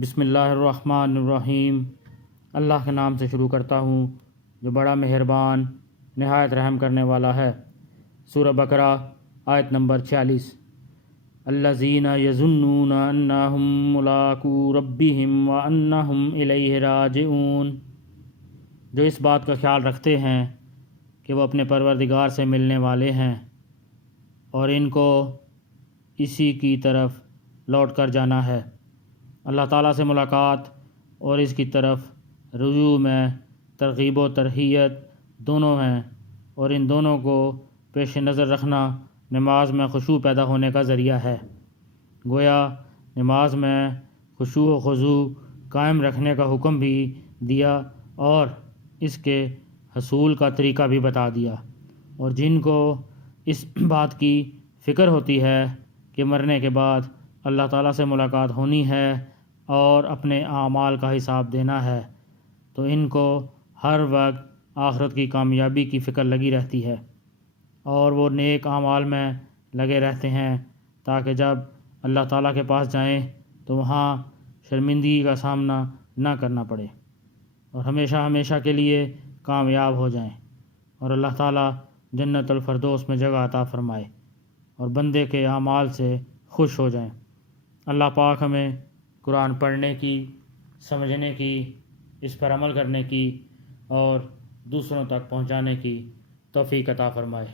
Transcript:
بسم اللہ الرحمن الرحیم۔ اللہ کے نام سے شروع کرتا ہوں جو بڑا مہربان نہایت رحم کرنے والا ہے۔ سورہ بقرہ آیت نمبر 46۔ الذین یظنون انہم ملاقو ربہم وانہم الیہ راجعون، جو اس بات کا خیال رکھتے ہیں کہ وہ اپنے پروردگار سے ملنے والے ہیں اور ان کو اسی کی طرف لوٹ کر جانا ہے۔ اللہ تعالیٰ سے ملاقات اور اس کی طرف رجوع میں ترغیب و ترہیت دونوں ہیں، اور ان دونوں کو پیش نظر رکھنا نماز میں خشوع پیدا ہونے کا ذریعہ ہے۔ گویا نماز میں خشوع و خضوع قائم رکھنے کا حکم بھی دیا اور اس کے حصول کا طریقہ بھی بتا دیا، اور جن کو اس بات کی فکر ہوتی ہے کہ مرنے کے بعد اللہ تعالیٰ سے ملاقات ہونی ہے اور اپنے اعمال کا حساب دینا ہے، تو ان کو ہر وقت آخرت کی کامیابی کی فکر لگی رہتی ہے، اور وہ نیک اعمال میں لگے رہتے ہیں تاکہ جب اللہ تعالیٰ کے پاس جائیں تو وہاں شرمندگی کا سامنا نہ کرنا پڑے اور ہمیشہ ہمیشہ کے لیے کامیاب ہو جائیں، اور اللہ تعالیٰ جنت الفردوس میں جگہ عطا فرمائے اور بندے کے اعمال سے خوش ہو جائیں۔ اللہ پاک ہمیں قرآن پڑھنے کی، سمجھنے کی، اس پر عمل کرنے کی اور دوسروں تک پہنچانے کی توفیق عطا فرمائے۔